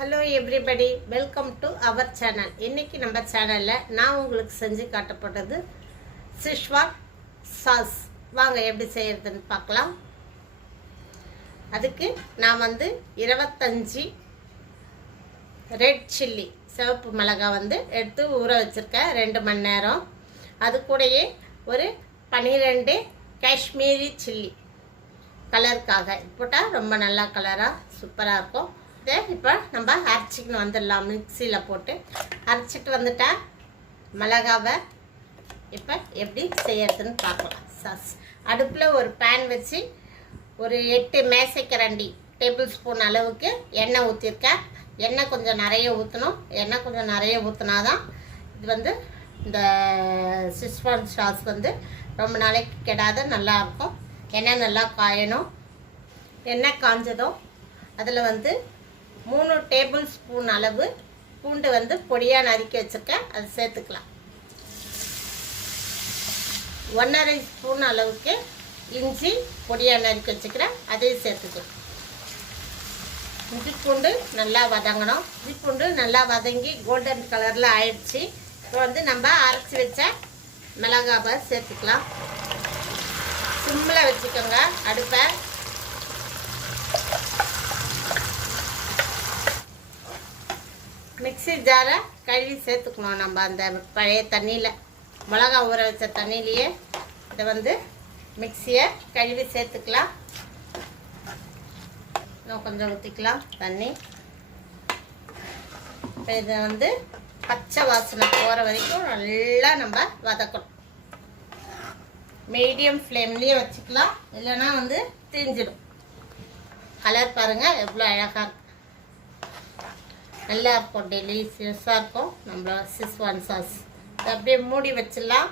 Hello everybody, welcome to our channel. இன்றைக்கி நம்ம சேனலில் நான் உங்களுக்கு செஞ்சு காட்டப்பட்டது சிஷ்வான் சாஸ். வாங்க எப்படி செய்கிறதுன்னு பார்க்கலாம். அதுக்கு நான் 25 ரெட் சில்லி சிவப்பு மிளகாய் எடுத்து ஊற வச்சுருக்கேன் 2 மணி நேரம். அது கூடயே ஒரு 12 காஷ்மீரி சில்லி கலருக்காக போட்டால் ரொம்ப நல்லா கலராக சூப்பராக இருக்கும். இதை இப்போ நம்ம அரைச்சிக்கணும் வந்துடலாம். மிக்சியில் போட்டு அரைச்சிட்டு வந்துட்டேன். மிளகாவை இப்போ எப்படி செய்யறதுன்னு பார்க்கலாம். சாஸ் அடுப்பில் ஒரு பேன் வச்சு ஒரு 8 மேசைக்கரண்டி டேபிள் ஸ்பூன் அளவுக்கு எண்ணெய் ஊற்றிருக்கேன். எண்ணெய் கொஞ்சம் நிறைய ஊற்றணும். எண்ணெய் கொஞ்சம் நிறைய ஊற்றினாதான் இது இந்த சிஷ்வான் சாஸ் ரொம்ப நாளைக்கு கெடாத நல்லாயிருக்கும். எண்ணெய் நல்லா காயணும். எண்ணெய் காஞ்சதும் அதில் 3 டேபிள் ஸ்பூன் அளவு பூண்டு பொடியாக நறுக்கி வச்சுருக்கேன். அது சேர்த்துக்கலாம். 1½ ஸ்பூன் அளவுக்கு இஞ்சி பொடியாக நறுக்கி வச்சுக்கிறேன். அதையும் சேர்த்துக்கலாம். இஞ்சி பூண்டு நல்லா வதங்கணும். இஞ்சி பூண்டு நல்லா வதங்கி கோல்டன் கலரில் ஆயிடுச்சு. இப்போ நம்ம அரைச்சி வச்ச மிளகாவை சேர்த்துக்கலாம். சிம்மில் வச்சுக்கோங்க அடுப்பை. மிக்ஸி ஜாரை கழுவி சேர்த்துக்கணும். நம்ம அந்த பழைய தண்ணியில் மிளகா ஊற வச்ச தண்ணியிலையே இதை மிக்ஸியை கழுவி சேர்த்துக்கலாம். இன்னும் கொஞ்சம் ஊற்றிக்கலாம் தண்ணி. இதை பச்சை வாசனை போகிற வரைக்கும் நல்லா நம்ம வதக்கணும். மீடியம் ஃப்ளேம்லேயே வச்சுக்கலாம், இல்லைன்னா தீஞ்சிடும். கலர் பாருங்கள் எவ்வளோ அழகாக இருக்கும். நல்லா இருக்கும், டெலிஷியஸாக இருக்கும் நம்மளோட சிஷ்வான் சாஸ். அப்படியே மூடி வச்சிடலாம்.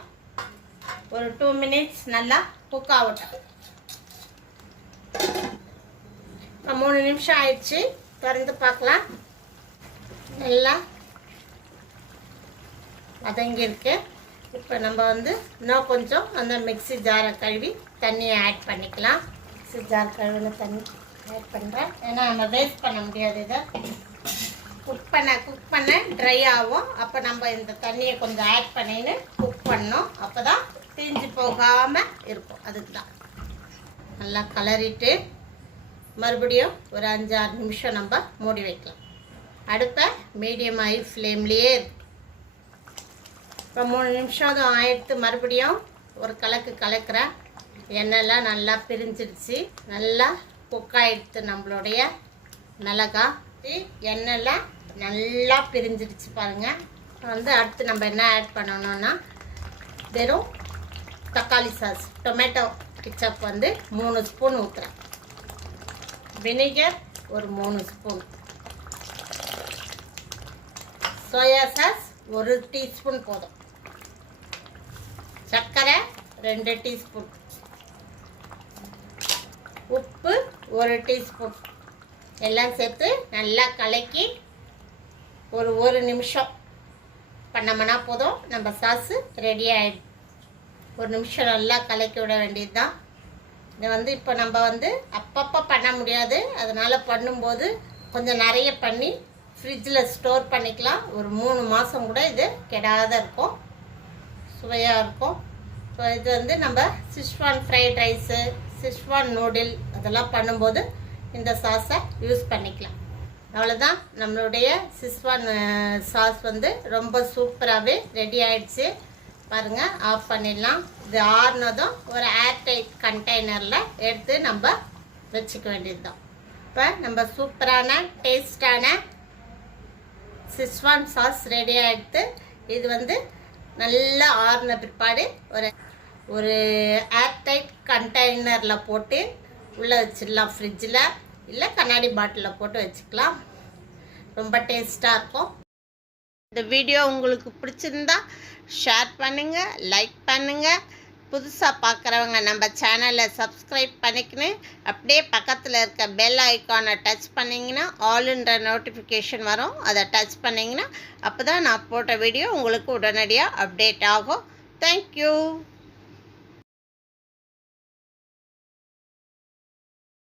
ஒரு 2 மினிட்ஸ் நல்லா குக் ஆகட்டும். 3 நிமிஷம் ஆயிடுச்சு. திறந்து பார்க்கலாம். நல்லா வதங்கியிருக்கு. இப்போ நம்ம இன்னும் கொஞ்சம் அந்த மிக்ஸி ஜாரை கழுவி தண்ணியை ஆட் பண்ணிக்கலாம். மிக்ஸி ஜார் கழுவின தண்ணி ஆட் பண்ணுறேன். ஏன்னா நம்ம வேஸ்ட் பண்ண முடியாது. இதை குக் பண்ண ட்ரை ஆகும். அப்போ நம்ம இந்த தண்ணியை கொஞ்சம் ஆட் பண்ணின்னு குக் பண்ணோம். அப்போ தான் தீஞ்சு போகாமல் இருக்கும். அதுக்கு தான் நல்லா கலரிட்டு மறுபடியும் ஒரு 5-6 நிமிஷம் நம்ம மூடி வைக்கலாம். அடுப்பை மீடியம் ஹை ஃப்ளேம்லேயே இருக்கும். இப்போ 3 நிமிஷம் தான் ஆயிடுத்து. மறுபடியும் ஒரு கலக்குறேன். எண்ணெய்லாம் நல்லா பிரிஞ்சிடுச்சு. நல்லா குக் ஆகிடுத்து. நம்மளுடைய மிளகாய் எண்ணெய்லாம் நல்லா பிரிஞ்சிடுச்சு பாருங்கள். அடுத்து நம்ம என்ன ஆட் பண்ணணும்னா வெறும் தக்காளி சாஸ், டொமேட்டோ கிச்சப் 3 ஸ்பூன் ஊற்றுறேன். வினிகர் ஒரு 3 ஸ்பூன், சோயா சாஸ் 1 டீஸ்பூன் போதும், சர்க்கரை 2 டீஸ்பூன், உப்பு 1 டீஸ்பூன் எல்லாம் சேர்த்து நல்லா கலக்கி ஒரு 1 நிமிஷம் பண்ணோம்னா போதும். நம்ம சாஸு ரெடி ஆகிடும். 1 நிமிஷம் நல்லா கலக்கி விட வேண்டியது தான். இதை இப்போ நம்ம அப்பப்போ பண்ண முடியாது. அதனால் பண்ணும்போது கொஞ்சம் நிறைய பண்ணி ஃப்ரிட்ஜில் ஸ்டோர் பண்ணிக்கலாம். ஒரு 3 மாதம் கூட இது கெடாத இருக்கும், சுவையாக இருக்கும். ஸோ இது நம்ம சிஷ்வான் ஃப்ரைட் ரைஸு, சிஷ்வான் நூடில் அதெல்லாம் பண்ணும்போது இந்த சாஸை யூஸ் பண்ணிக்கலாம். அவ்வளோதான், நம்மளுடைய சிஷ்வான் சாஸ் ரொம்ப சூப்பராகவே ரெடி ஆகிடுச்சு. பாருங்கள், ஆஃப் பண்ணிடலாம். இது ஆறுனதும் ஒரு ஏர்டைட் கண்டெய்னரில் எடுத்து நம்ம வச்சுக்க வேண்டியது தான். இப்போ நம்ம சூப்பரான டேஸ்டான சிஷ்வான் சாஸ் ரெடி ஆகிடுது. இது நல்லா ஆறுன பிற்பாடு ஒரு ஏர்டைட் கண்டெய்னரில் போட்டு உள்ளே வச்சிடலாம். ஃப்ரிட்ஜில் இல்லை கண்ணாடி பாட்டிலில் போட்டு வச்சுக்கலாம். ரொம்ப டேஸ்ட்டாக இருக்கும். இந்த வீடியோ உங்களுக்கு பிடிச்சிருந்தா ஷேர் பண்ணுங்கள், லைக் பண்ணுங்கள். புதுசாக பார்க்குறவங்க நம்ம சேனலை சப்ஸ்கிரைப் பண்ணிக்கின்னு அப்படியே பக்கத்தில் இருக்க பெல் ஐக்கானை டச் பண்ணிங்கன்னா ஆல்ன்ற நோட்டிஃபிகேஷன் வரும். அதை டச் பண்ணிங்கன்னா அப்போ தான் நான் போட்ட வீடியோ உங்களுக்கு உடனடியாக அப்டேட் ஆகும். தேங்க்யூ.